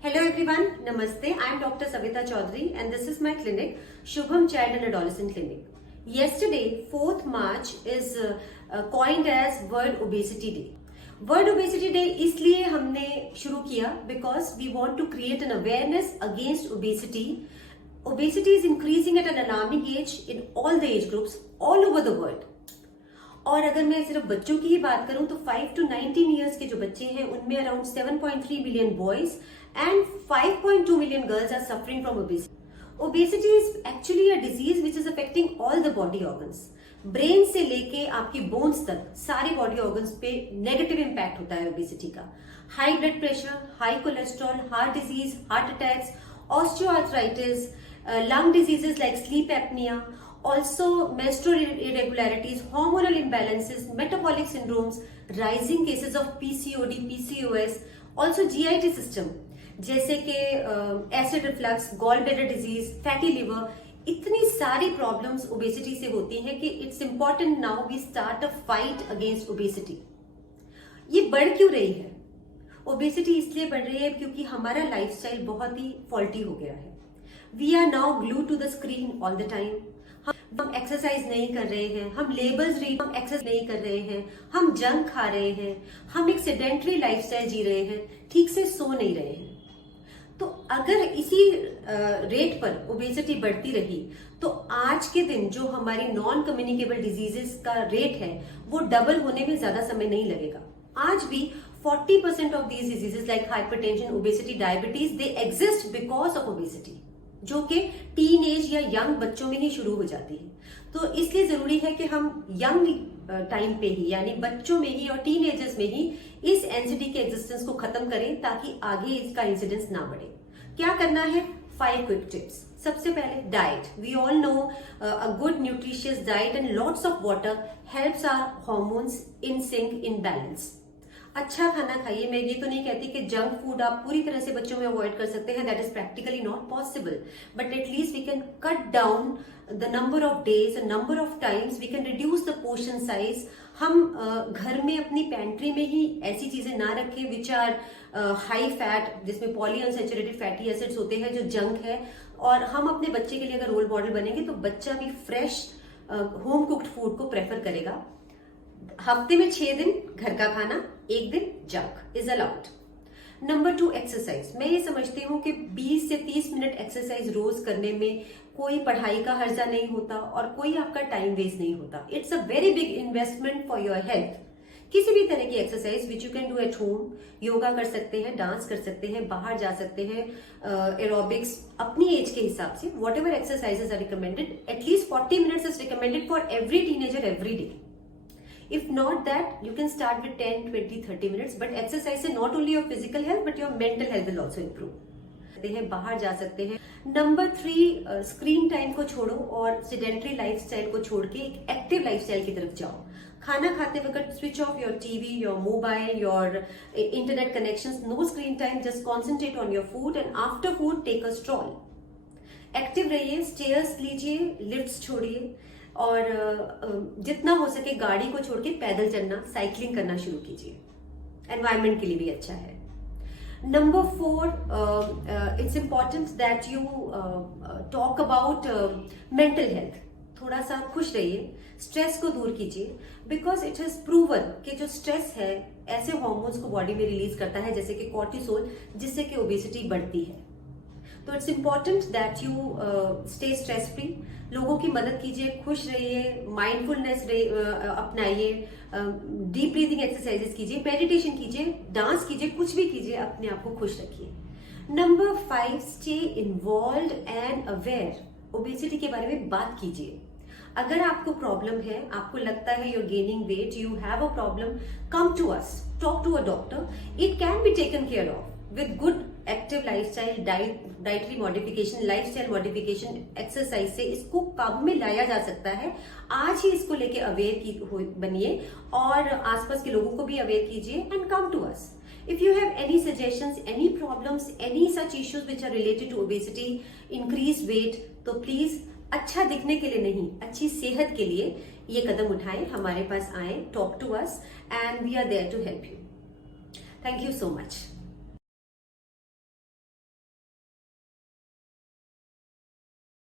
Hello everyone, Namaste. I am Dr. Savita Chaudhary and this is my clinic, Shubham Child and Adolescent Clinic. Yesterday, 4th March is coined as World Obesity Day. World Obesity Day इसलिए हमने शुरू किया because we want to create an awareness against obesity. Obesity is increasing at an alarming age in all the age groups all over the world. और अगर मैं सिर्फ बच्चों की ही बात करूं तो 5 to 19 years के जो बच्चे हैं उनमें around 7.3 million boys and 5.2 million girls are suffering from obesity. Obesity is actually a disease which is affecting all the body organs. Brain से लेके आपकी बोन्स तक सारे बॉडी ऑर्गन्स पे नेगेटिव इम्पैक्ट होता है ओबेसिटी का. High blood pressure, high cholesterol, heart disease, heart attacks, osteoarthritis, lung diseases like sleep apnea, also menstrual irregularities, hormonal imbalances, metabolic syndromes, rising cases of PCOD, PCOS, also GIT system जैसे कि acid reflux, gall bladder disease, fatty liver, इतनी सारी problems obesity से होती हैं कि it's important now we start a fight against obesity. ये बढ़ क्यों रही है? ओबेसिटी इसलिए बढ़ रही है क्योंकि हमारा लाइफस्टाइल बहुत ही फॉल्टी हो गया है. We are now glue to the screen all the time. हम एक्सरसाइज नहीं कर रहे हैं, हम लेबल्स रीड, हम एक्सरसाइज नहीं कर रहे हैं, हम जंक खा रहे हैं, हम एक सेडेंटरी लाइफस्टाइल जी रहे हैं, ठीक से सो नहीं रहे हैं. तो अगर इसी रेट पर ओबेसिटी बढ़ती रही तो आज के दिन जो हमारी नॉन कम्युनिकेबल डिजीजेस का रेट है वो डबल होने में ज्यादा समय नहीं लगेगा. आज भी 40% of these diseases like hypertension, obesity, diabetes they exist because of obesity, जो कि टीन एज या यंग बच्चों में ही शुरू हो जाती है. तो इसलिए जरूरी है कि हम यंग टाइम पे ही यानी बच्चों में ही और टीन एजर्स में ही इस एनसीडी के एग्जिस्टेंस को खत्म करें ताकि आगे इसका इंसिडेंस ना बढ़े. क्या करना है? 5 क्विक टिप्स. सबसे पहले diet. We all know a good nutritious diet and lots of water helps our hormones in sync, in balance. अच्छा खाना खाइए. मैं ये तो नहीं कहती कि जंक फूड आप पूरी तरह से बच्चों में अवॉइड कर सकते हैं. That is practically not possible, but at least we can cut down the number of days, number of times. We can reduce the portion size. हम घर में अपनी पैंट्री में ही ऐसी चीजें ना रखें विच आर हाई फैट, जिसमें पॉली अनसैचुरेटेड फैटी एसिड्स होते हैं, जो जंक है. और हम अपने बच्चे के लिए अगर रोल मॉडल बनेंगे तो बच्चा भी फ्रेश होम कुक्ड फूड को प्रेफर करेगा. हफ्ते में 6 दिन घर का खाना, 1 दिन junk is allowed. Number 2, exercise. मैं ये समझती हूँ कि 20 से 30 मिनट एक्सरसाइज रोज करने में कोई पढ़ाई का हर्जा नहीं होता और कोई आपका टाइम वेस्ट नहीं होता. It's a very big investment for your health. किसी भी तरह की exercise which you can do at home. Yoga कर सकते हैं, डांस कर सकते हैं, बाहर जा सकते हैं, एरोबिक्स अपनी एज के हिसाब से. Whatever exercises are recommended, at least 40 minutes is recommended for every teenager every day. If not that, you can start with 10, 20, 30 minutes. But exercise से not only your physical health, but your mental health will also improve. बाहर जा सकते हैं. Number 3, screen time को छोड़ो और sedentary lifestyle को छोड़ के एक एक्टिव लाइफस्टाइल की तरफ जाओ. खाना खाते वक्त switch off your TV, your mobile, your internet connections. No screen time. Just concentrate on your food and after food take a stroll. Active रहिए. स्टेयर्स लीजिए, लिफ्ट्स छोड़िए और जितना हो सके गाड़ी को छोड़ के पैदल चलना, साइकिलिंग करना शुरू कीजिए. एनवायरमेंट के लिए भी अच्छा है. Number 4, it's important that you talk about mental health. थोड़ा सा खुश रहिए, स्ट्रेस को दूर कीजिए, बिकॉज इट हैज प्रूवन कि जो स्ट्रेस है ऐसे हार्मोन्स को बॉडी में रिलीज करता है जैसे कि कॉर्टिसोल, जिससे कि ओबेसिटी बढ़ती है. तो it's important that you stay stress free. लोगों की मदद कीजिए, खुश रहिए, माइंडफुलनेस अपनाइए, डीप ब्रीदिंग एक्सरसाइजेस कीजिए, मेडिटेशन कीजिए, डांस कीजिए, कुछ भी कीजिए, अपने आप को खुश रखिए. Number 5, stay involve and aware. Obesity के बारे में बात कीजिए. अगर आपको प्रॉब्लम है, आपको लगता है you're gaining weight, you have a problem, come to us, talk to a doctor. It can be taken care of with good active lifestyle, dietary modification, lifestyle modification, exercise से इसको काबू में लाया जा सकता है. आज ही इसको लेके अवेयर बनिए और आसपास के लोगों को भी अवेयर कीजिए and come to us. If you have any suggestions, any problems, any such issues which are related to obesity, increased weight, तो प्लीज अच्छा दिखने के लिए नहीं, अच्छी सेहत के लिए ये कदम उठाएं, हमारे पास आए, talk to us and we are there to help you. Thank you so much.